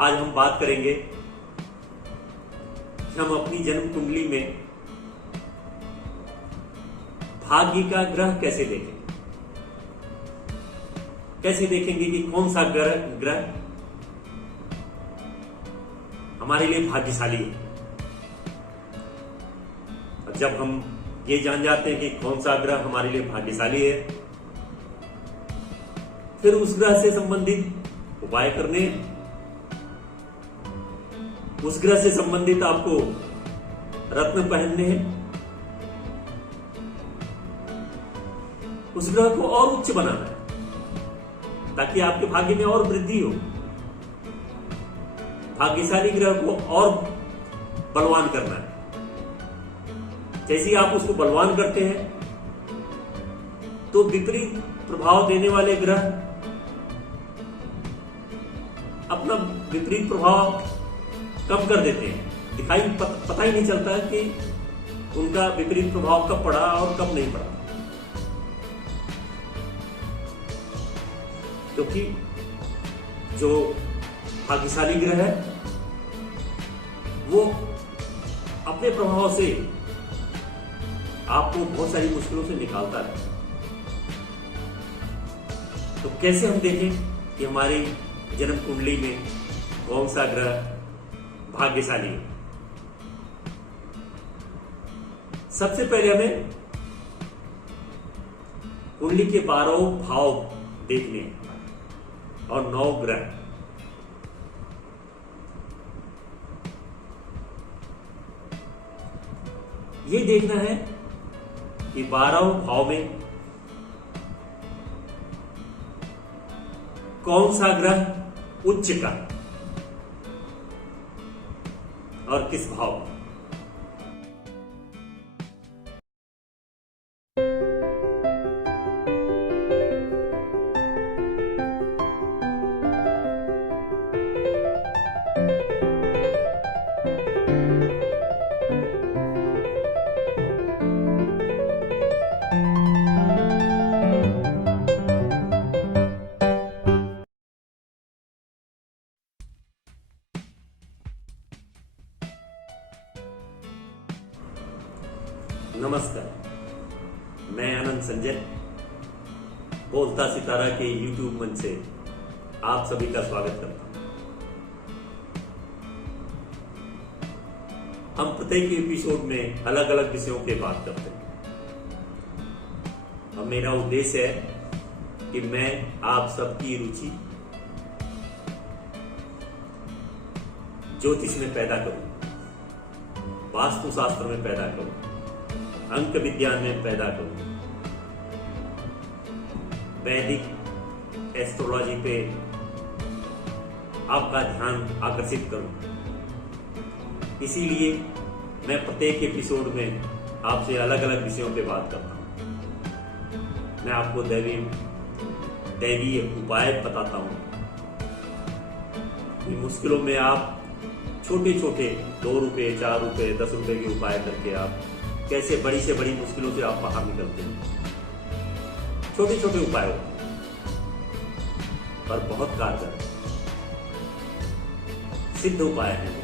आज हम बात करेंगे कि हम अपनी जन्म कुंडली में भाग्य का ग्रह कैसे देखें। कैसे देखेंगे कि कौन सा ग्रह हमारे लिए भाग्यशाली है। और जब हम ये जान जाते हैं कि कौन सा ग्रह हमारे लिए भाग्यशाली है, फिर उस ग्रह से संबंधित उपाय करने, उस ग्रह से संबंधित आपको रत्न पहनने हैं, उस ग्रह को और उच्च बनाना है ताकि आपके भाग्य में और वृद्धि हो। भाग्यशाली ग्रह को और बलवान करना है। जैसे ही आप उसको बलवान करते हैं तो विपरीत प्रभाव देने वाले ग्रह अपना विपरीत प्रभाव कम कर देते हैं। पता ही नहीं चलता है कि उनका विपरीत प्रभाव कब पड़ा और कब नहीं पड़ा, क्योंकि जो भाग्यशाली ग्रह है वो अपने प्रभाव से आपको बहुत सारी मुश्किलों से निकालता है। तो कैसे हम देखें कि हमारी जन्म कुंडली में कौन सा ग्रह भाग्यशाली है। सबसे पहले हमें कुंडली के 12 भाव देखने हैं और 9 ग्रह। ये देखना है कि 12 भाव में कौन सा ग्रह उच्च का और किस भाव में। नमस्कार, मैं आनंद संजय बोलता सितारा के YouTube मंच से आप सभी का स्वागत करता हूं। हम प्रत्येक एपिसोड में अलग अलग विषयों के बात करते हैं। अब मेरा उद्देश्य है कि मैं आप सबकी रुचि ज्योतिष में पैदा करूं, वास्तुशास्त्र में पैदा करूं, अंक विज्ञान में पैदा करूं, वैदिक एस्ट्रोलॉजी पे आपका ध्यान आकर्षित करूं। इसीलिए मैं प्रत्येक एपिसोड में आपसे अलग अलग विषयों पे बात करता हूं। मैं आपको दैवीय उपाय बताता हूं कि मुश्किलों में आप छोटे छोटे 2 रुपए, 4 रुपए, 10 रुपए के उपाय करके आप कैसे बड़ी से बड़ी मुश्किलों से आप बाहर निकलते हैं। छोटे छोटे उपाय होते हैं पर बहुत कारगर सिद्ध उपाय हैं।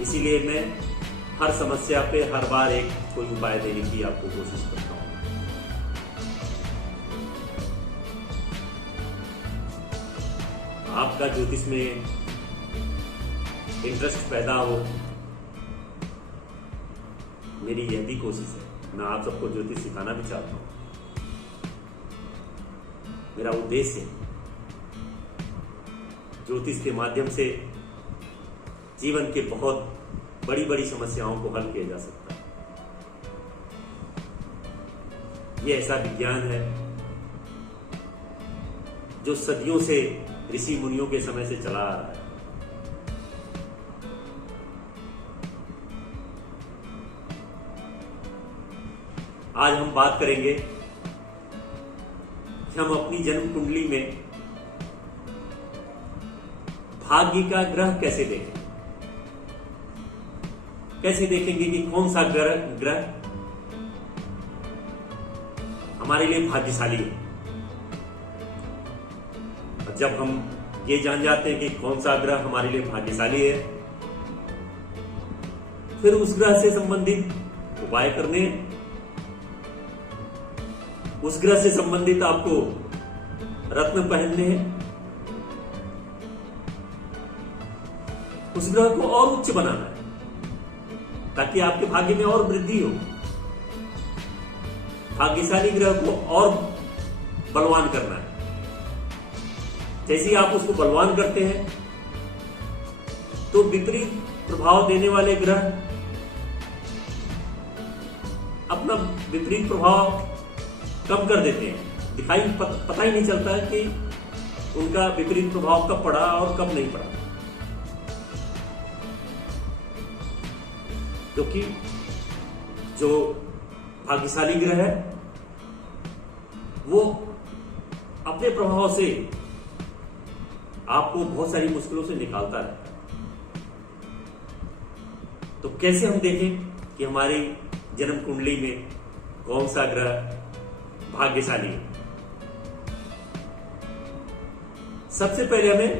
इसीलिए मैं हर समस्या पे हर बार एक कोई उपाय देने की आपको कोशिश करता हूं। आपका ज्योतिष में इंटरेस्ट पैदा हो, मेरी यह भी कोशिश है। मैं आप सबको ज्योतिष सिखाना भी चाहता हूं। मेरा उद्देश्य ज्योतिष के माध्यम से जीवन के बहुत बड़ी बड़ी समस्याओं को हल किया जा सकता है। यह ऐसा विज्ञान है जो सदियों से ऋषि मुनियों के समय से चला आ रहा है। आज हम बात करेंगे कि हम अपनी जन्म कुंडली में भाग्य का ग्रह कैसे देखें। कैसे देखेंगे कि कौन सा ग्रह हमारे लिए भाग्यशाली है। और जब हम ये जान जाते हैं कि कौन सा ग्रह हमारे लिए भाग्यशाली है। फिर उस ग्रह से संबंधित उपाय करने हैं। उस ग्रह से संबंधित आपको रत्न पहनने हैं। उस ग्रह को और उच्च बनाना है ताकि आपके भाग्य में और वृद्धि हो। भाग्यशाली ग्रह को और बलवान करना है। जैसे ही आप उसको बलवान करते हैं तो विपरीत प्रभाव देने वाले ग्रह अपना विपरीत प्रभाव कम कर देते हैं। पता ही नहीं चलता है कि उनका विपरीत प्रभाव कब पड़ा और कब नहीं पड़ा, क्योंकि जो भाग्यशाली ग्रह है वो अपने प्रभाव से आपको बहुत सारी मुश्किलों से निकालता है। तो कैसे हम देखें कि हमारी जन्म कुंडली में कौन सा ग्रह भाग्यशाली है? सबसे पहले हमें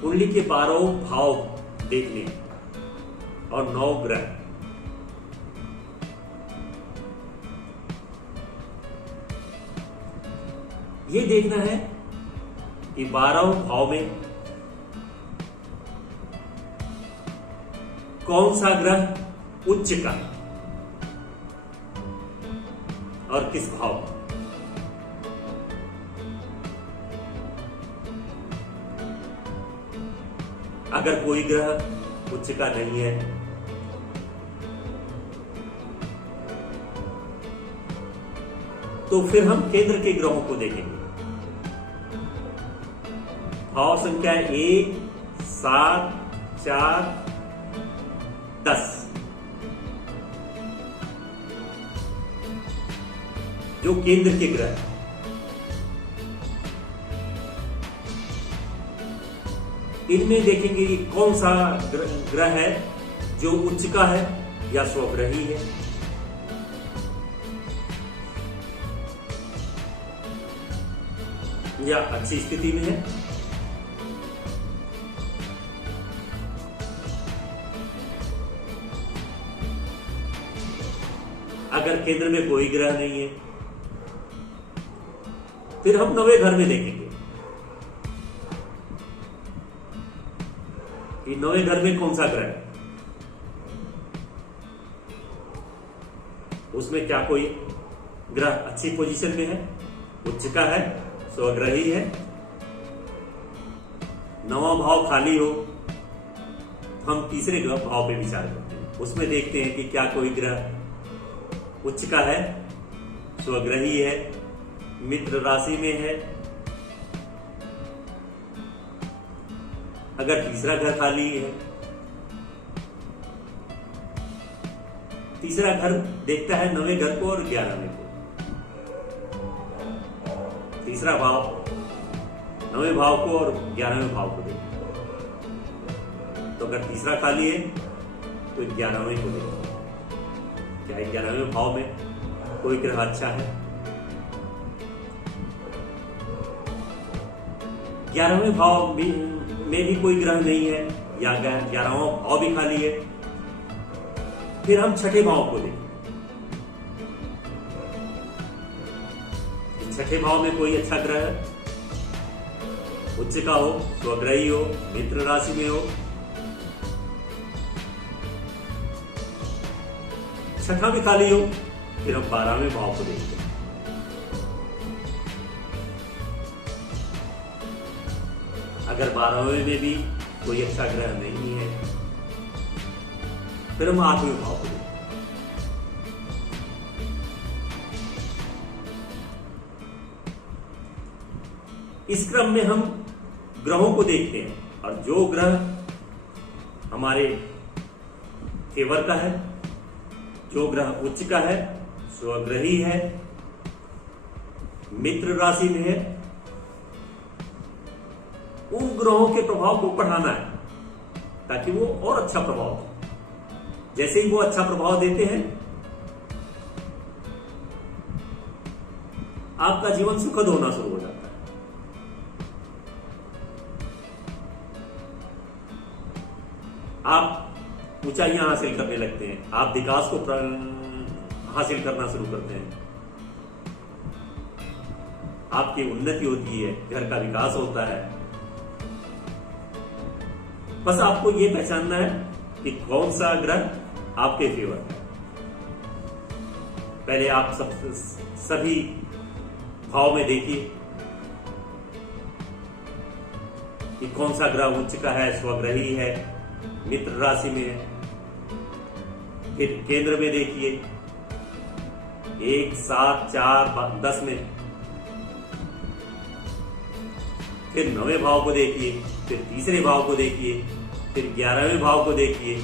कुंडली के 12 भाव देखने और 9 ग्रह। ये देखना है कि 12 भाव में कौन सा ग्रह उच्च का और किस भाव। अगर कोई ग्रह उच्च का नहीं है तो फिर हम केंद्र के ग्रहों को देखेंगे। भाव संख्या 1, 7, 4, 10 जो केंद्र के ग्रह हैं। इनमें देखेंगे कि कौन सा ग्रह है जो उच्च का है या स्वग्रही है। या अच्छी स्थिति में है। अगर केंद्र में कोई ग्रह नहीं है फिर हम 9वें घर में देखेंगे कि 9वें घर में कौन सा ग्रह है। उसमें क्या कोई ग्रह अच्छी पोजीशन में है, उच्च का है, स्वग्रही है। 9वां भाव खाली हो तो हम तीसरे भाव पे विचार करते हैं। उसमें देखते हैं कि क्या कोई ग्रह उच्च का है, स्वग्रही है, मित्र राशि में है। अगर तीसरा घर खाली है, तीसरा घर देखता है 9वें घर को और 11वें को। तीसरा भाव 9वें भाव को और 11वें भाव को देखता है। तो अगर तीसरा खाली है तो 11वें को देखता है। क्या 11वें भाव में कोई ग्रह अच्छा है? 11वें भाव में भी कोई ग्रह नहीं है या 11वां भाव भी खाली है। फिर हम छठे भाव को देखें। छठे भाव में कोई अच्छा ग्रह है, उच्च का हो, स्वग्रही हो, मित्र राशि में हो। छठा भी खाली हो फिर हम 12वें भाव को देखते हैं। अगर 12वें में भी कोई अच्छा ग्रह नहीं है फिर हम 8वें भाव को देखते हैं। इस क्रम में हम ग्रहों को देखते हैं और जो ग्रह हमारे फेवर का है, जो ग्रह उच्च का है, स्वग्रही है, मित्र राशि में है, उन ग्रहों के प्रभाव को बढ़ाना है ताकि वो और अच्छा प्रभाव दे। जैसे ही वो अच्छा प्रभाव देते हैं आपका जीवन सुखद होना शुरू हो जाता है। आप ऊंचाइयां हासिल करने लगते हैं, आप विकास को हासिल करना शुरू करते हैं, आपकी उन्नति होती है, घर का विकास होता है। बस आपको ये पहचानना है कि कौन सा ग्रह आपके फेवर है। पहले आप सभी भाव में देखिए कि कौन सा ग्रह उच्च का है, स्वग्रही है, मित्र राशि में है। फिर केंद्र में देखिए 1, 7, 4, 10 में। फिर 9वें भाव को देखिए, फिर तीसरे भाव को देखिए, फिर 11वें भाव को देखिए,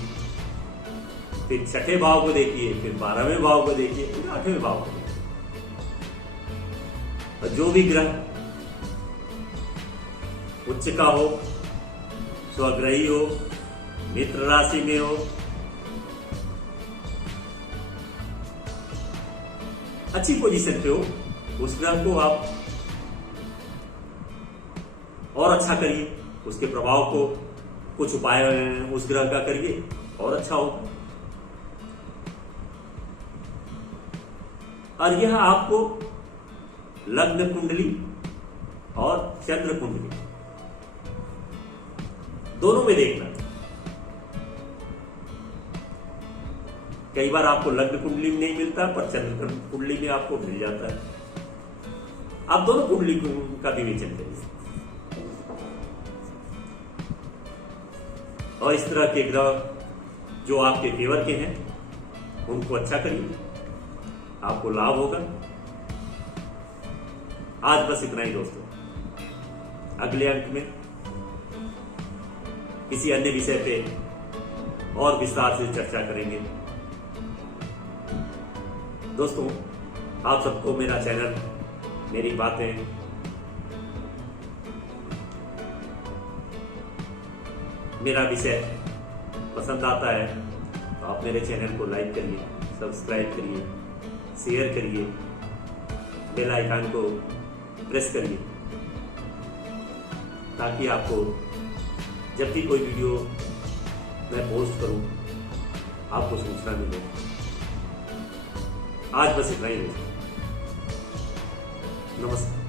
फिर 6ठे भाव को देखिए, फिर 12वें भाव को देखिए, फिर 8वें भाव को देखिए। और जो भी ग्रह उच्च का हो, स्वग्रही हो, मित्र राशि में हो, अच्छी पोजीशन पे हो, उस ग्रह को आप और अच्छा करिए, उसके प्रभाव को कुछ उपाय उस ग्रह का करिए और अच्छा होगा। और यह आपको लग्न कुंडली और चंद्र कुंडली दोनों में देखना। कई बार आपको लग्न कुंडली में नहीं मिलता, पर चंद्र कुंडली में आपको मिल जाता है। आप दोनों कुंडली का विवेचन करिए और इस तरह के ग्रह जो आपके फेवर के हैं उनको अच्छा करिए, आपको लाभ होगा। आज बस इतना ही दोस्तों। अगले अंक में किसी अन्य विषय पे और विस्तार से चर्चा करेंगे। दोस्तों, आप सबको मेरा चैनल, मेरी बातें मेरा विषय पसंद आता है तो आप मेरे चैनल को लाइक करिए, सब्सक्राइब करिए, शेयर करिए, बेल आइकन को प्रेस करिए ताकि आपको जब भी कोई वीडियो मैं पोस्ट करूं आपको सूचना मिले। आज बस इतना ही। नमस्कार।